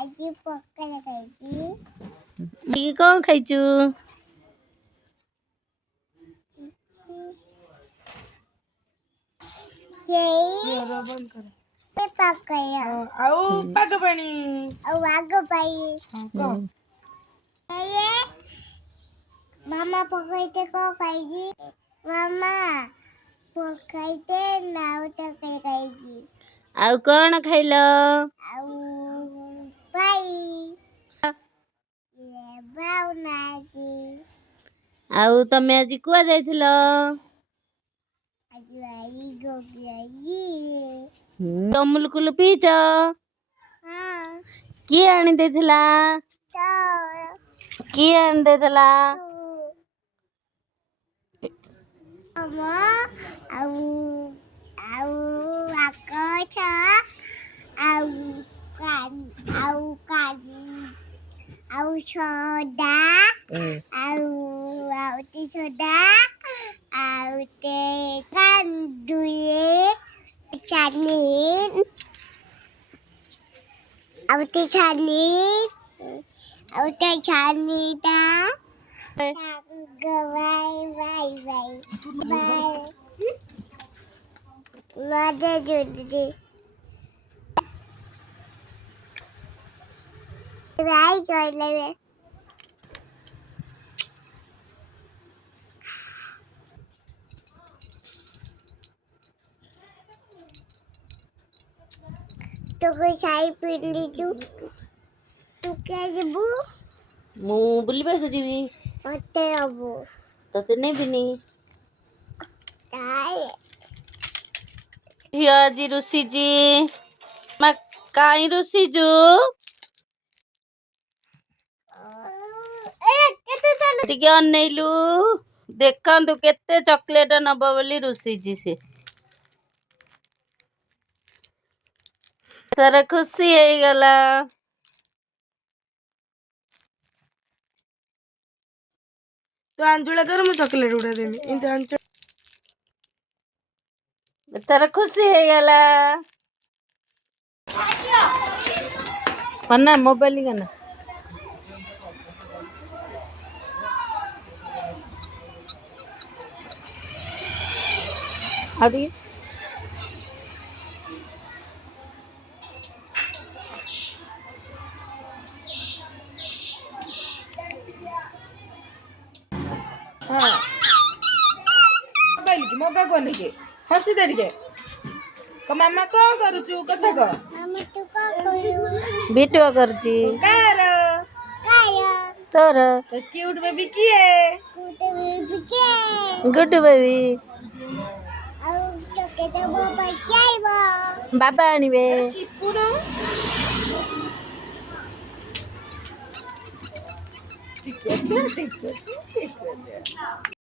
ଆଜି ପଖାଳ ଖାଇଛି। କଣ ଖାଇଛୁ? ଆଉ ପାଗ ପାଣି ମାମା ପକାଇତେ କଣ ଖାଇଛି? ମାମା ପକାଇତେ ନାଉ ତରକାରୀ ଖାଇଛି। ଆଉ କଣ ଖାଇଲ? ଆଉ ଭାଉନାଛି। ଆଉ ତମେ ଆଜି କୁଆ ଯାଇଥିଲ? ଅମୁଲ କୁଲୁ ପିଇଛ? କିଏ ଆଣି ଦେଇଥିଲା? କିଏ ଆଣି ଦେଇଥିଲା? ଆଉ ସୋଦା ଆଉ ସୋଦା ଆଉ କାନ୍ଦୁଏ ଚାଲି ଆଉ ଛାନି ଛାନିଟା Right, right, right. तो कोई साई पिंडी तू क्या जबू ମୁଁ ବୁଲିବାକୁ ଯିବି। मते अबू ତତେ ନେବିନି। ताई ଝିଅ ଆଜି ରୁଷିଛି। ମା କାଇଁ ରୁଷିଛୁ? ଟିକେ ଅନେଇଲୁ। ଦେଖନ୍ତୁ କେତେ ଚକୋଲେଟ ନବ ବୋଲି ରୁଷିଛି ସେ। ତାର ଖୁସି ହେଇଗଲା। ତୁ ଆଞ୍ଜୁଳା କର ମୁଁ ଚକୋଲେଟ ଉଡ଼ା ଦେମି। ତାର ଖୁସି ହେଇଗଲା। କନା ମୋବାଇଲ କନା ଆଉ ଟିକେ ମୋବାଇଲ କି ମଗା କୋନି କି ହସି ଦେ ଟିକେ କ ମାମା କଣ କରୁଛୁ କଥା କହ। मामा तू क्या करू ଭିଡ଼ିଓ କରୁଛି। କାର काया ତୋର ତ କ୍ୟୁଟ ବେବି କିଏ? कुटे बिके ଗୁଡୁ ବେବି ଆଉ ଚକେଟା ବାବା ଯାଇବ ବାବା ଆଣିବେ। ଚିପୁନୁ ଠିକ ଅଛି ଠିକ ଅଛି ଠିକ ଅଛି।